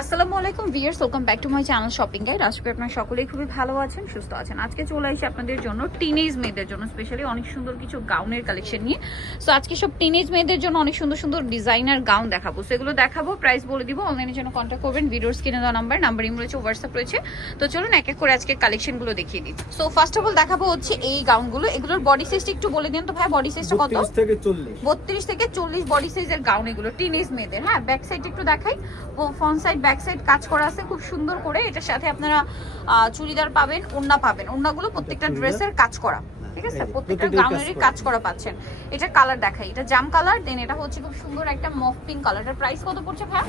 আসসালামু আলাইকুম viewers welcome back to my channel shopping guide আশা করি আপনারা সকলেই খুবই ভালো আছেন সুস্থ আছেন। আজকে চলে আসি আপনাদের জন্য টিনেজ মেয়েদের জন্য স্পেশালি অনেক সুন্দর কিছু গাউনের কালেকশন নিয়ে। সো আজকে সব টিনেজ মেয়েদের জন্য অনেক সুন্দর সুন্দর ডিজাইনার গাউন দেখাবো। সেগুলো দেখাবো প্রাইস বলে দিব অনলাইনের জন্য কন্ট্যাক্ট করবেন ভিডিওর স্ক্রিনে দেওয়া নাম্বার নাম্বার ইম রয়েছে হোয়াটসঅ্যাপ রয়েছে। তো চলুন এক এক করে আজকে কালেকশনগুলো দেখিয়ে দিই। সো ফার্স্ট অফ অল দেখাবো হচ্ছে এই গাউনগুলো এগুলোর বডি সাইজটা একটু বলে দিন তো ভাই বডি সাইজটা কত? 32 থেকে 40 বত্রিশ থেকে চল্লিশ বডি সাইজের গাউন এগুলো টিনেজ মেয়েদের। হ্যাঁ ব্যাক সাইড একটু দেখাই। ফ্রন্ট সাইড ব্যাক সাইড কাজ করা আছে খুব সুন্দর করে। এটার সাথে আপনারা চুড়িদার পাবেন ওড়না পাবেন। ওড়নাগুলো প্রত্যেকটা ড্রেসের কাজ করা ঠিক আছে? প্রত্যেকটা কাজ গাউনেরই কাজ করা পাচ্ছেন। এটা কালার দেখাই এটা জাম কালার দেন এটা হচ্ছে খুব সুন্দর একটা মফ পিঙ্ক কালার এটার প্রাইস কত পড়ছে ভাই?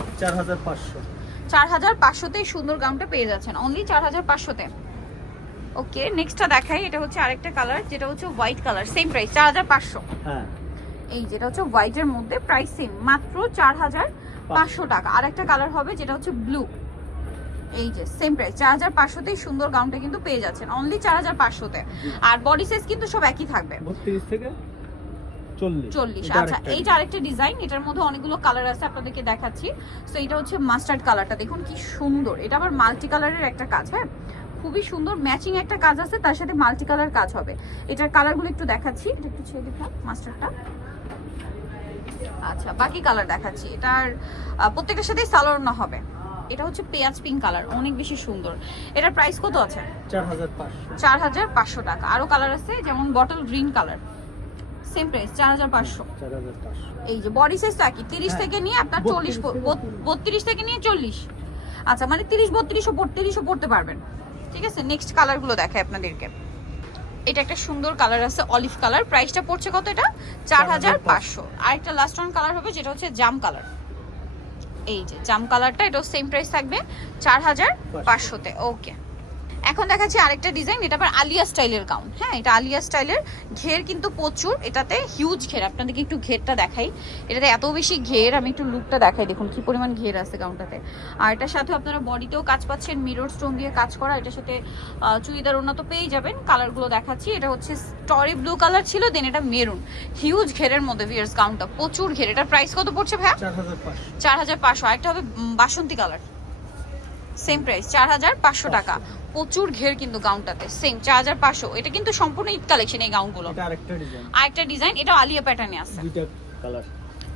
4500 সুন্দর গাউনটা পেয়ে যাচ্ছেন। অনলি চার হাজার পাঁচশোতে। ওকে নেক্সটটা দেখাই এটা হচ্ছে আরেকটা কালার যেটা হচ্ছে হোয়াইট কালার সেম প্রাইস চার হাজার পাঁচশো। হ্যাঁ। এই যেটা হচ্ছে হোয়াইটের মধ্যে প্রাইস সেম মাত্র চার হাজার পাঁচশো টাকা। আর একটা কালার হবে যেটা হচ্ছে ব্লু এই যে সেম প্রাইস চার হাজার পাঁচশোতেই সুন্দর গাউনটা কিন্তু পেয়ে যাচ্ছেন। অনলি চার হাজার পাঁচশোতে। আর বডি সাইজ কিন্তু সব একই থাকবে। থেকে চল্লিশ। আচ্ছা আরেকটা এইটা আরেকটা ডিজাইন এটার মধ্যে অনেকগুলো কালার আছে আপনাদেরকে দেখাচ্ছি। এটা হচ্ছে মাস্টার্ড কালারটা দেখুন কি সুন্দর। এটা আবার মাল্টি কালারের একটা কাজ হ্যাঁ? খুবই সুন্দর ম্যাচিং একটা কাজ আছে তার সাথে মাল্টি কালার কাজ হবে। এটার কালারগুলো একটু দেখাচ্ছি। এটা একটু ছেড়ে দিলাম মাস্টারটা আচ্ছা বাকি কালার দেখাচ্ছি। এটার প্রত্যেকটার সাথেই সালোয়ার হবে। এটা হচ্ছে পেঁয়াজ পিঙ্ক কালার অনেক বেশি সুন্দর। এটার প্রাইস কত আছে? 4500 চার হাজার পাঁচশো টাকা। আরও কালার আছে যেমন bottle green colour same price চার হাজার পাঁচশো। এই যে বডি সাইজটা কি তিরিশ হ্যাঁ, থেকে নিয়ে আপনার চল্লিশ বত্রিশ থেকে নিয়ে চল্লিশ। আচ্ছা মানে তিরিশ বত্রিশও তিরিশও পড়তে পারবেন। ঠিক আছে নেক্সট কালারগুলো দেখায় আপনাদেরকে। এটা একটা সুন্দর কালার আছে অলিভ কালার প্রাইসটা পড়ছে কত এটা? চার হাজার পাঁচশো। আরেকটা লাস্ট ওয়ান কালার হবে যেটা হচ্ছে জাম কালার এই যে জাম কালারটা এটাও সেম প্রাইস থাকবে চার হাজার পাঁচশোতে। ওকে এখন দেখাচ্ছি আরেকটা ডিজাইন এটা আবার আলিয়া স্টাইলের গাউন হ্যাঁ এটা আলিয়া স্টাইলের। ঘের কিন্তু প্রচুর এটাতে হিউজ ঘের। আপনাদেরকে একটু ঘেরটা দেখাই। এটাতে এত বেশি ঘের আমি একটু লুকটা দেখাই। দেখুন কি পরিমাণ ঘের আছে গাউনটাতে আর এটার সাথে আপনারা বডিতেও কাজ পাচ্ছেন মিরর স্টোন দিয়ে কাজ করা। এটার সাথে চুড়িদার উন্নত পেয়েই যাবেন। কালারগুলো দেখাচ্ছি। এটা হচ্ছে স্টরি ব্লু কালার ছিল দেন এটা মেরুন হিউজ ঘেরের মধ্যে ভিয়ার্স গাউনটা প্রচুর ঘের। এটার প্রাইস কত পড়ছে ভাইয়া? চার হাজার পাঁচশো। আরেকটা হবে বাসন্তী কালার সেম প্রাইস চার হাজার পাঁচশো টাকা। প্রচুর ঘের কিন্তু গাউনটাতে। সেম চার হাজার পাঁচশো। এটা কিন্তু সম্পূর্ণ ঈদ কালেকশন এই গাউনগুলো। এটা আরেকটা ডিজাইন এটা আলিয়া প্যাটার্নে আছে। দুইটা কালার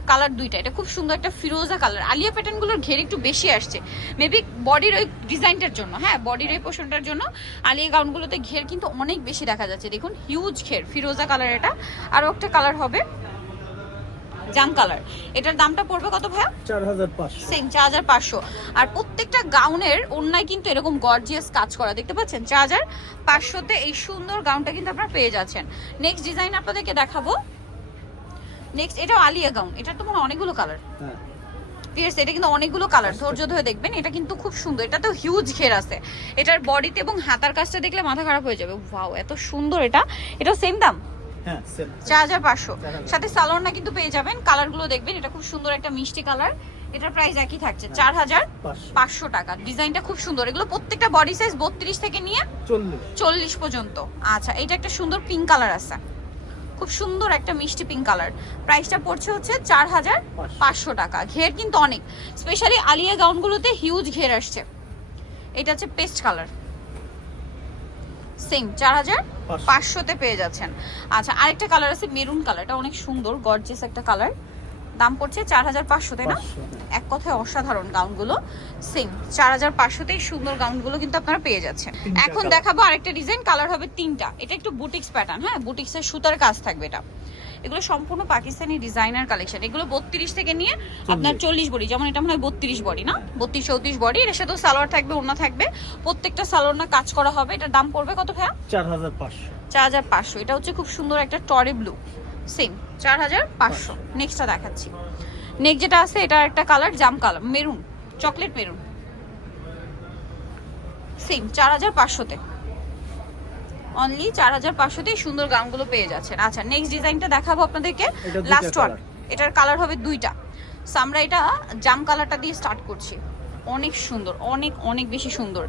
কালার দুইটা। এটা খুব সুন্দর একটা ফিরোজা কালার আলিয়া প্যাটার্নগুলোর ঘের একটু বেশি আসছে। মেবি বডির ওই ডিজাইনটার জন্য হ্যাঁ বডির এই পোর্শনটার জন্য আলিয়া গাউনগুলোতে ঘের কিন্তু অনেক বেশি দেখা যাচ্ছে। দেখুন হিউজ ঘের ফিরোজা কালার এটা। আরও একটা কালার হবে। জাম কালার। এটার দামটা পড়বে কত ভাইয়া? 4500 সেম চার হাজার পাঁচশো। আর প্রত্যেকটা গাউনের অন্যায় কিন্তু এরকম গর্জিয়াস কাজ করা দেখতে পাচ্ছেন? চার হাজার পাঁচশোতে এই সুন্দর গাউনটা কিন্তু আপনারা পেয়ে যাচ্ছেন। নেক্সট ডিজাইন আপনাদেরকে দেখাবো। নেক্সট এটাও আলিয়া গাউন। এটা তো মনে অনেকগুলো কালার হ্যাঁ। পিয়ার্স এটা কিন্তু অনেকগুলো কালার ধৈর্য ধরে দেখবেন এটা কিন্তু খুব সুন্দর। এটা তো হিউজ ঘের আছে। এটার বডিতে এবং হাতার কাজটা দেখলে মাথা খারাপ হয়ে যাবে। ওয়াও এত সুন্দর এটা। এটা সেম দাম? চার হাজার পাঁচশো। 4,500 সাথে সালোয়ারটা কিন্তু পেয়ে যাবেন। কালারগুলো দেখবেন এটা খুব সুন্দর একটা মিষ্টি কালার। এটার প্রাইস একই থাকছে চার হাজার পাঁচশো। টাকা। ডিজাইনটা খুব সুন্দর। এগুলো প্রত্যেকটা বডি সাইজ বত্রিশ থেকে নিয়ে চল্লিশ। পর্যন্ত। আচ্ছা এটা একটা সুন্দর পিঙ্ক কালার আছে। খুব সুন্দর একটা মিষ্টি পিঙ্ক কালার প্রাইসটা পড়ছে হচ্ছে চার হাজার পাঁচশো। টাকা। ঘের কিন্তু অনেক। স্পেশালি আলিয়া গাউনগুলোতে হিউজ ঘের আসছে। এটা হচ্ছে পেস্ট কালার সেম চার হাজার পাঁচশোতে পেয়ে যাচ্ছেন। আচ্ছা আরেকটা কালার আছে মেরুন কালার এটা অনেক সুন্দর গর্জিয়াস একটা কালার দাম পড়ছে চার হাজার পাঁচশোতে না? 500। এক কথায় অসাধারণ গাউনগুলো। সেম চার হাজার পাঁচশোতেই সুন্দর গাউনগুলো কিন্তু আপনারা পেয়ে যাচ্ছেন। এখন। দেখাবো আরেকটা ডিজাইন কালার হবে তিনটা। এটা একটু বুটিক্স প্যাটার্ন হ্যাঁ? বুটিক্সের সুতার কাজ থাকবে এটা। এগুলো সম্পূর্ণ পাকিস্তানি ডিজাইনার কালেকশন এগুলো বত্রিশ থেকে নিয়ে আপনার চল্লিশ বডি যেমন এটা মনে হয় বত্রিশ বডি না? বত্রিশ চৌত্রিশ বডি এর সাথেও সালোয়ার থাকবে ওনা থাকবে। প্রত্যেকটা সালোয়ার না কাজ করা হবে। এটার দাম পড়বে কত ভাইয়া? 4500 চার হাজার পাঁচশো। এটা হচ্ছে খুব সুন্দর একটা টরে ব্লু। সেম চার হাজার পাঁচশো। নেক্সটটা দেখাচ্ছি। নেক্সট যেটা আছে এটা একটা কালার জাম colour maroon chocolate maroon same চার হাজার পাঁচশোতে। অনলি চার হাজার পাঁচশোতেই সুন্দর গাউনগুলো পেয়ে যাচ্ছেন। আচ্ছা নেক্সট ডিজাইনটা দেখাবো আপনাদেরকে। লাস্ট ওয়ান এটার কালার হবে দুইটা। So, আমরা এটা জাম কালারটা দিয়ে স্টার্ট করছি। অনেক সুন্দর অনেক অনেক বেশি সুন্দর।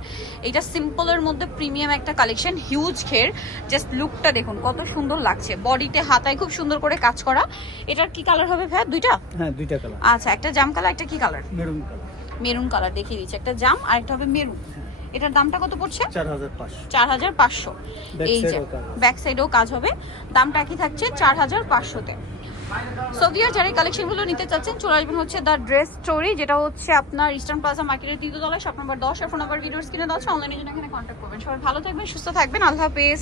এটা সিম্পলের মধ্যে প্রিমিয়াম একটা কালেকশন হিউজ খের। জাস্ট লুকটা দেখুন কত সুন্দর লাগছে। বডিতে হাতায় খুব সুন্দর করে কাজ করা। এটার কি কালার হবে ভাই দুইটা? হ্যাঁ দুইটা কালার আচ্ছা একটা জাম কালার একটা কি colour maroon colour maroon colour দেখিয়ে দিচ্ছি। একটা জাম আর একটা হবে মেরুন। এটার দামটা কত পড়ছে? চার হাজার পাঁচশো। এই যে। ব্যাক সাইডেও কাজ হবে। দামটা কি থাকছে চার হাজার পাঁচশোতে। সৌদিয়ার যারা কালেকশনগুলো নিতে চাচ্ছেন চলে আসবেন হচ্ছে দ্য ড্রেস স্টোরি যেটা হচ্ছে আপনার ইস্টার্ন প্লাজা মার্কেটের তৃতীয় তলায় শপ নম্বর দশ আর ফোন নাম্বার ভিডিওস কিনে দেওয়া অনলাইনে জন্য এখানে কন্ট্যাক্ট করবেন। সবাই ভালো থাকবেন সুস্থ থাকবেন। আল্লাহ হাফেজ।